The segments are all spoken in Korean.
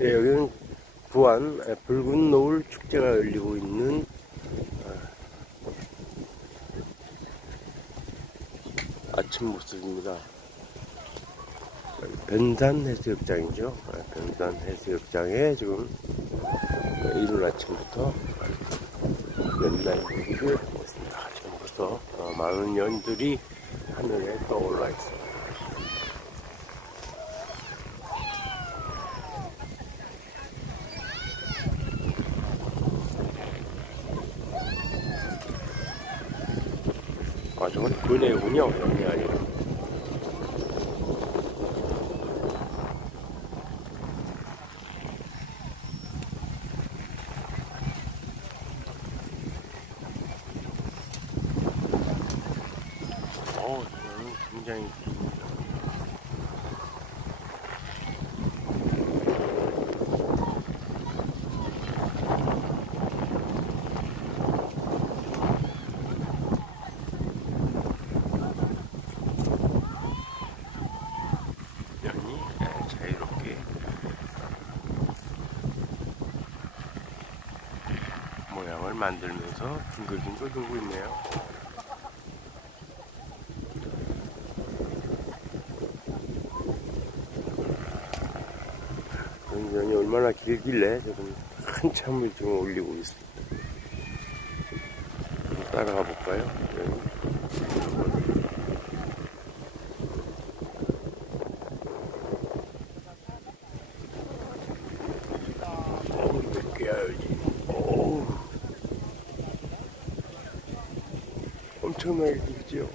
예, 여기는 부안 예, 붉은 노을 축제가 열리고 있는 아, 아침 모습입니다. 변산 해수욕장이죠. 예, 변산 해수욕장에 지금 이른 아침부터 연날 경기를 하고 있습니다. 지금 벌써 어, 많은 연들이 하늘에 떠올라 있습니다. 아, 저건 그네군요. 연이 아니고. 어우, 저는 굉장히 깁니다. 연이 예, 자유롭게 모양을 만들면서 빙글빙글 돌고 있네요. 이 연이 얼마나 길길래 지금 한참을 지금 올리고 있습니다. 따라가 볼까요? 연. 어우, 몇 개야, 여기. 어우. 엄청나게 길죠?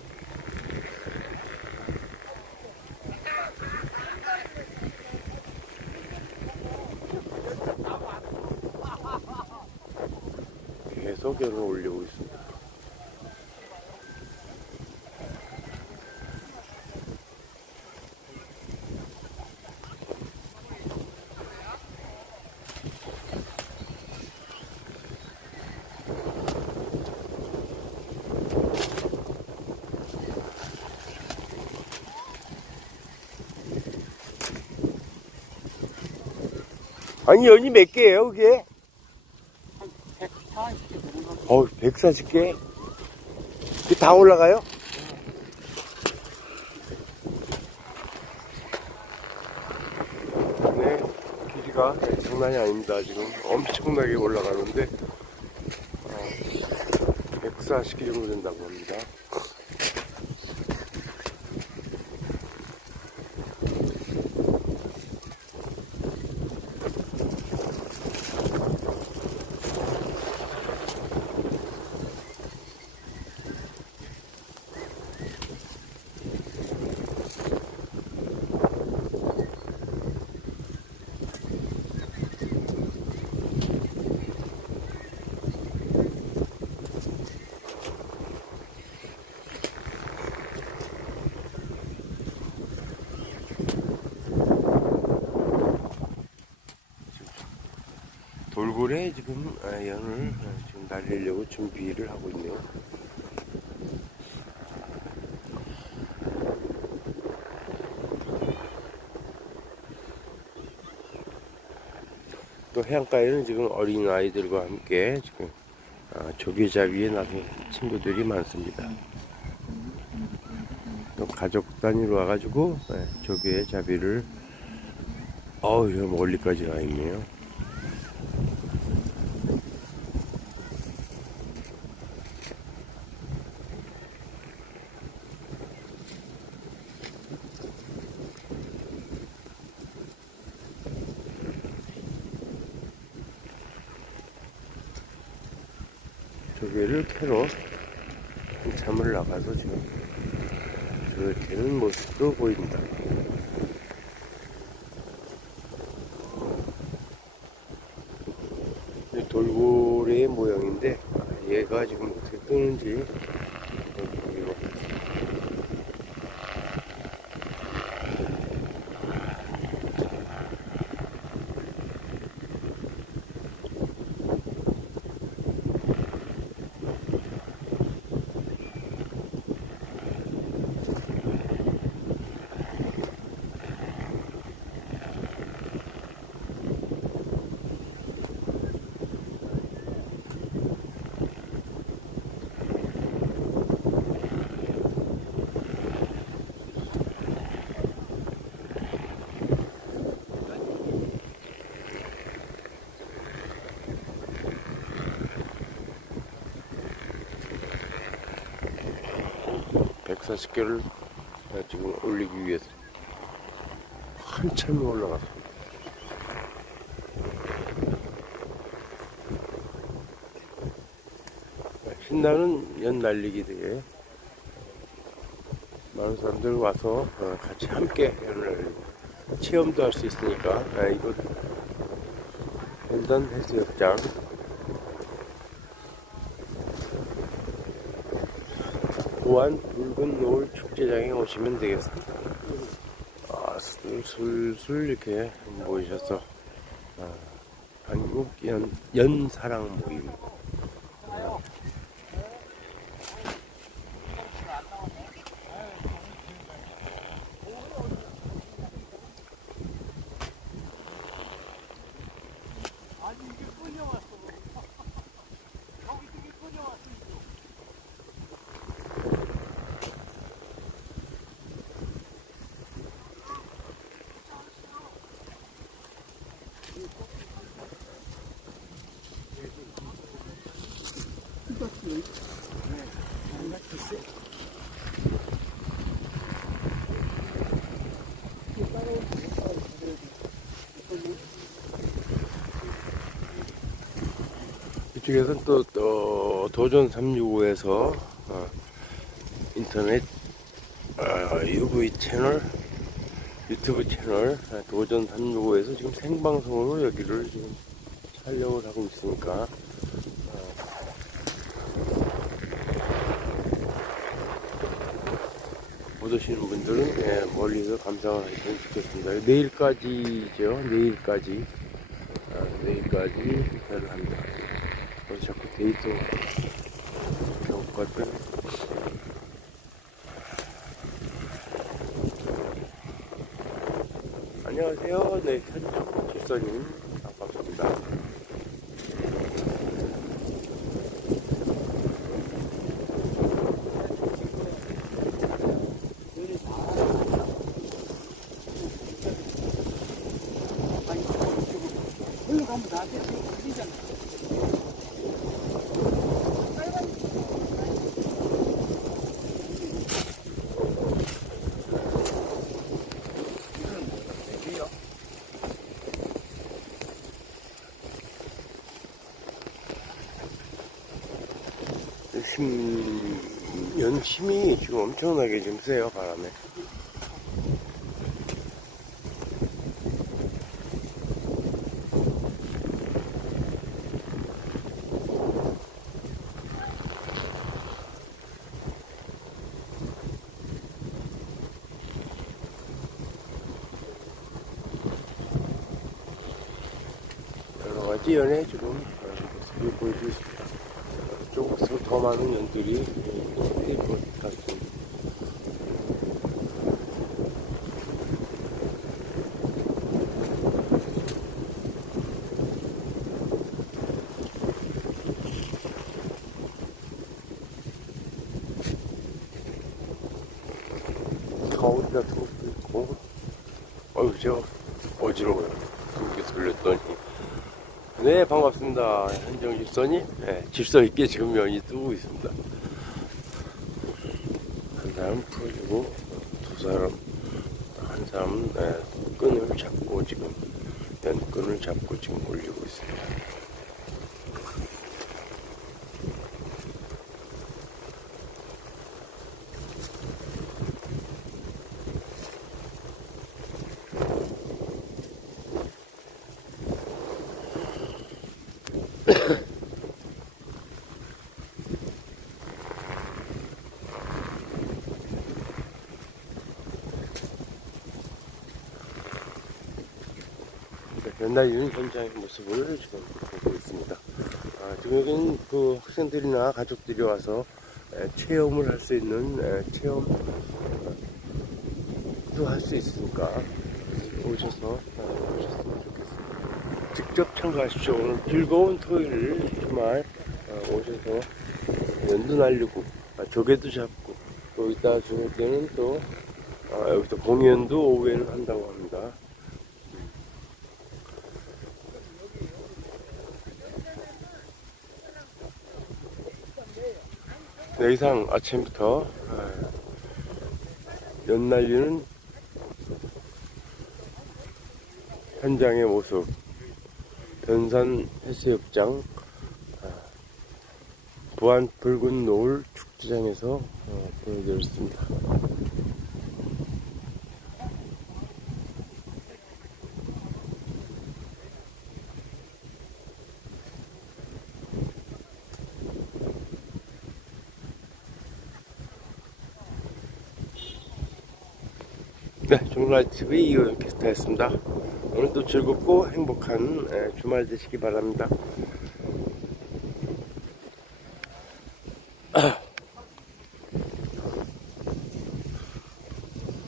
열을 올리고 있습니다. 아니 연이 몇 개예요 그게? 140개 되는 거. 어 140개? 그다 올라가요? 네 길이가 장난이 아닙니다 지금 엄청나게 올라가는데 어, 140개 정도 된다고 합니다 돌고래 지금 아, 연을 아, 지금 날리려고 준비를 하고 있네요. 또 해안가에는 지금 어린 아이들과 함께 지금 아, 조개잡이에 나선 친구들이 많습니다. 또 가족 단위로 와가지고 네, 조개 잡이를 어우 저 멀리까지 가 있네요. 조개를 캐러 잠을 나가서 지금 캐는 모습도 보입니다. 이 돌고래의 모양인데 아, 얘가 지금 어떻게 뜨는지 140개를 지금 올리기 위해서 한참 올라갔습니다. 신나는 연 날리기 대회 많은 사람들 와서 어, 같이 함께 연을 체험도 할 수 있으니까 아, 이곳 hendon 해수욕장 보안 붉은 노을 축제장에 오시면 되겠습니다. 아, 술술 이렇게 모이셔서 아, 한국 연, 연사랑 모임 이쪽에서는 또, 또 도전 365에서 어, 인터넷 어, UV 채널 유튜브 채널 아, 도전 365에서 지금 생방송으로 여기를 지금 촬영을 하고 있으니까 어, 못 오시는 분들은 예, 멀리서 감상을 하시면 좋겠습니다. 내일까지죠. 내일까지 아, 내일까지 인사를 합니다. 어, 자꾸 데이터 나올 것 같아. 안녕하세요. 네, 현주 길서님. 아, 반갑습니다. 흘러가면 나한테 들리잖아. 심, 연심이 지금 엄청나게 지금 세요, 바람에. 여러 가지 연애 지금 어, 보여주고 있습니다. 조금씩 더 많은 연들이 것 같습니다. 가오리 같은 것도 있고, 어휴, 제가 어지러워요. 그렇게 돌렸더니. 네, 반갑습니다. 현정 질서님. 네, 질서 있게 지금 연이 뜨고 있습니다. 한 사람 풀어주고, 두 사람, 한 사람은 네, 끈을 잡고 지금, 연끈을 잡고 지금 올리고 있습니다. 연날리는 현장의 모습을 지금 보고 있습니다. 아, 지금 여기는 그 학생들이나 가족들이 와서 에, 체험을 할 수 있는 에, 체험도 할 수 있으니까 오셔서 어, 오셨으면 좋겠습니다. 직접 참가하십시오. 오늘 즐거운 토요일 주말 어, 오셔서 연도 날리고 아, 조개도 잡고 또 이따 저녁 때는 또 아, 여기서 공연도 오후에는 한다고 합니다. 네, 이상 아침부터 아, 연날리는 현장의 모습 변산 해수욕장 아, 부안 붉은 노을 축제장에서 어, 보여드렸습니다. 네, 종로라이 TV 이호영 캐스터였습니다. 오늘도 즐겁고 행복한 에, 주말 되시기 바랍니다.